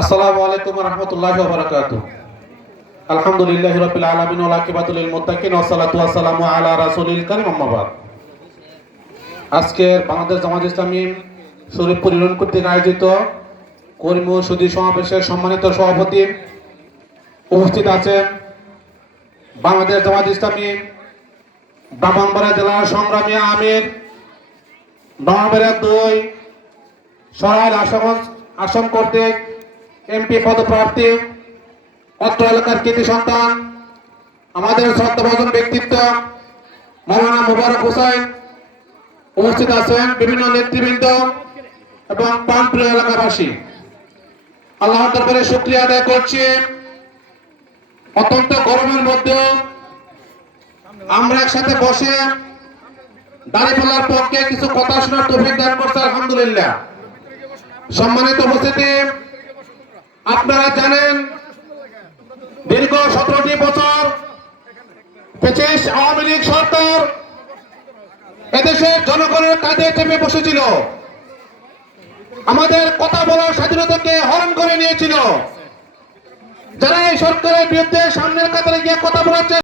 আসসালামু আলাইকুম রহমতুল্লাহি ওয়া বারাকাতুহু। আলহামদুলিল্লাহি রাব্বিল আলামিন ওয়া আকিবাতুল লিল মুত্তাকিন ওয়া সালাতু ওয়া সালামু আলা রাসূলিল কারীম, আম্মা বাদ। আজকের বাংলাদেশ জামাত ইসলামী শরীফপুর ইউনিয়ন কর্তৃক আয়োজিত কর্মী ও সুদী সমাবেশের সম্মানিত সভাপতি উপস্থিত আছেন বাংলাদেশ জামাত ইসলামী ব্রাহ্মণবাড়িয়া জেলার সংগ্রামী আমির ব্রাহ্মণবাড়িয়া দুই, সরাইল আসন আসাম কর্তৃক এমপি পদপ্রার্থী, অত্র এলাকার কৃতি সন্তান, আমাদের শ্রদ্ধাভাজন ব্যক্তিত্ব, মৌলানা মুবারক হোসেন উপস্থিত আছেন বিভিন্ন নেতৃবৃন্দ এবং পানপ্রিয় এলাকাবাসী। আল্লাহর দরবারে শুক্রিয়া আদায় করছি। অত্যন্ত গরমের মধ্যে আমরা একসাথে বসে দাঁড়িয়ে ফেলার পক্ষে কিছু কথা শোনার তৌফিক দান করছে, আলহামদুলিল্লাহ। সম্মানিত উপস্থিতি আপনারা জানেন, দীর্ঘ সতেরোটি বছর পঁচিশ আওয়ামী লীগ সরকার এদেশের জনগণের কাঁধে চেপে বসেছিল। আমাদের কথা বলার স্বাধীনতাকে হরণ করে নিয়েছিল। যারা এই সরকারের বিরুদ্ধে সামনের কাতারে